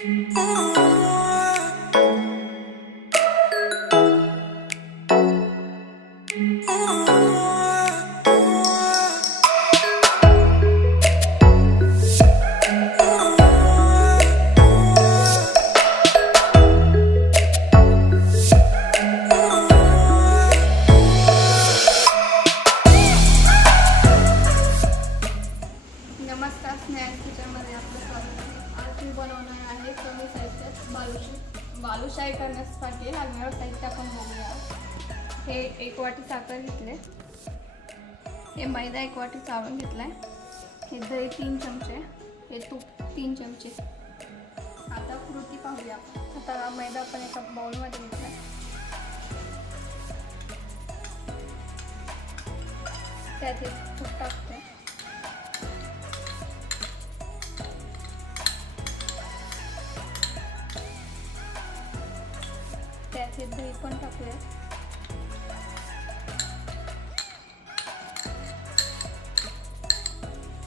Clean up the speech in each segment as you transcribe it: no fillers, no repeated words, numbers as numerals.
नमस्कार, स्नॅक्स किचनमध्ये आपलं स्वागत आहे. आज मी बनवणार आहे कमी साहित्यात बालुशाही करण्यासाठी लागणारं साहित्य आपण बघूया. हे 1 वाटी साखर घेतले, हे मैदा 1 वाटी चाळून घेतलाय, हे दही 3 चमचे, हे तूप 3 चमचे. आता कृती पाहूया. आता मैदा आपण एका बाउलमध्ये घेतलाय, त्यात हे तूप टाकते. त्यात हे दही पण टाकूया.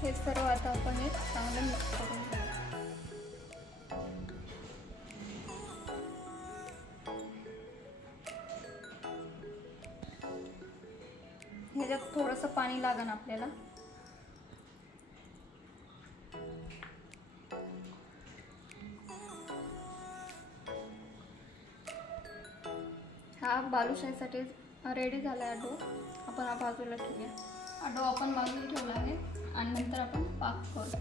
हे सर्व आता आपण हे चांगलं मिक्स करून घेऊया. ह्याच्यात थोडंसं पाणी लागेल आपल्याला. हा बालुशाहीसाठी रेडी झाला आहे डो. आपण हा बाजूला ठेवूया. हा डो आपण बाजूला ठेवला आहे आणि नंतर आपण पाक करतो.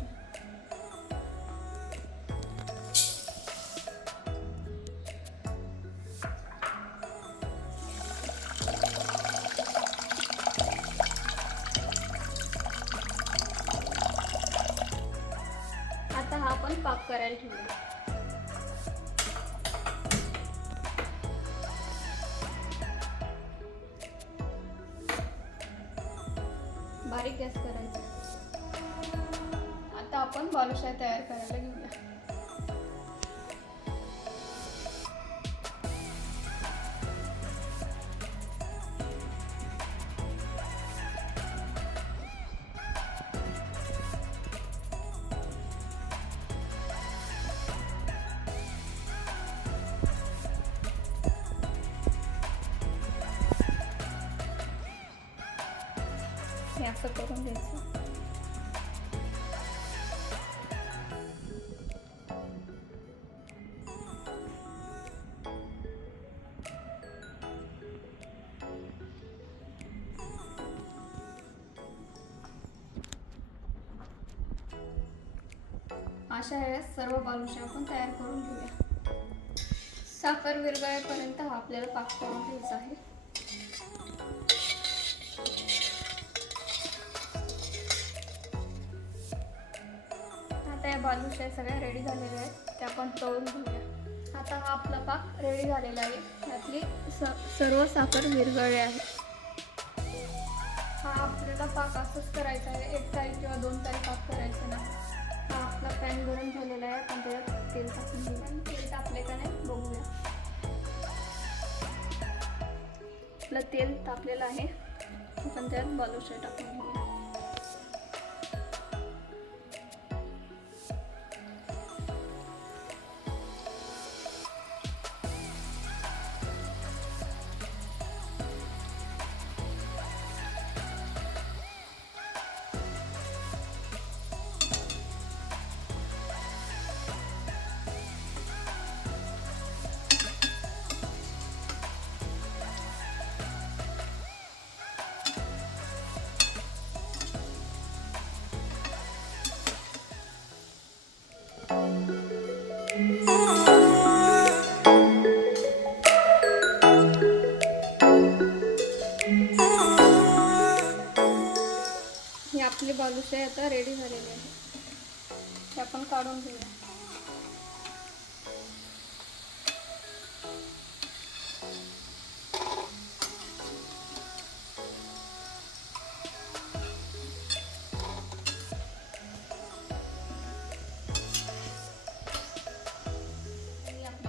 आता हा आपण पाक करायला ठेवूया. बारीक गॅस करायचा. आता आपण बालुशाही तयार करायला घेऊया. हे असं करून घ्यायचं. अशा वेळेस सर्व बालुशाही आपण तयार करून घेऊया. साखर विरघळेपर्यंत हा आपल्याला पाक करून घ्यायचा आहे. आता या बालुशाही सगळ्या रेडी झालेल्या आहेत, त्या आपण तळून घेऊया. आता हा आपला पाक रेडी झालेला आहे. त्यातली सर्व साखर विरघळली आहे. हा आपल्याला पाक असंच करायचा आहे. 1 तारी किंवा 2 तारी पाक करायचा नाही. हा आपला पॅन गरम झालेला आहे. आपण त्याच्यात तेल टाकून घेऊया. तेल तापले का नाही बघूया. आपलं तेल तापलेलं आहे. आपण त्यात बालुशाही टाकून घेऊया. ही आपली बालुशाही आता रेडी झालेली आहे. ते आपण काढून घेऊया.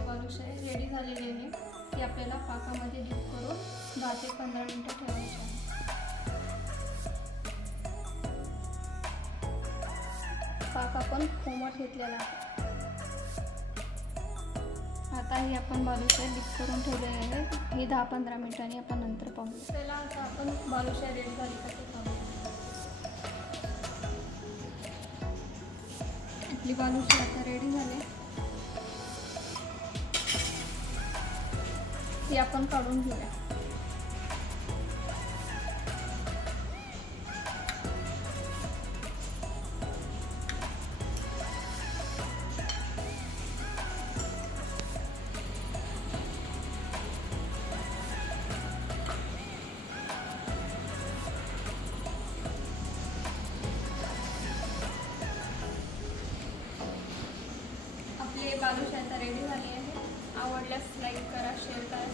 बालुशाही रेडी झालेली आहे. ती आपल्याला पाकामध्ये डीप करून 10 ते 15 मिनिटं ठेवायची आहे. पाक आपण कोमट घेतलेला आहे. आता ही आपण बालुशाही डिप करून ठेवलेली आहे. ही 10-15 मिनिटांनी आपण नंतर पाहू. त्याला आता आपण बालुशाही रेडी झाली का ते पाहू. आपली बालुशाही आता रेडी झाली. ती आपण काढून घेऊया. आपली बालुशाही आता रेडी झाली आहे. आवडल्यास लाईक करा, शेअर करा,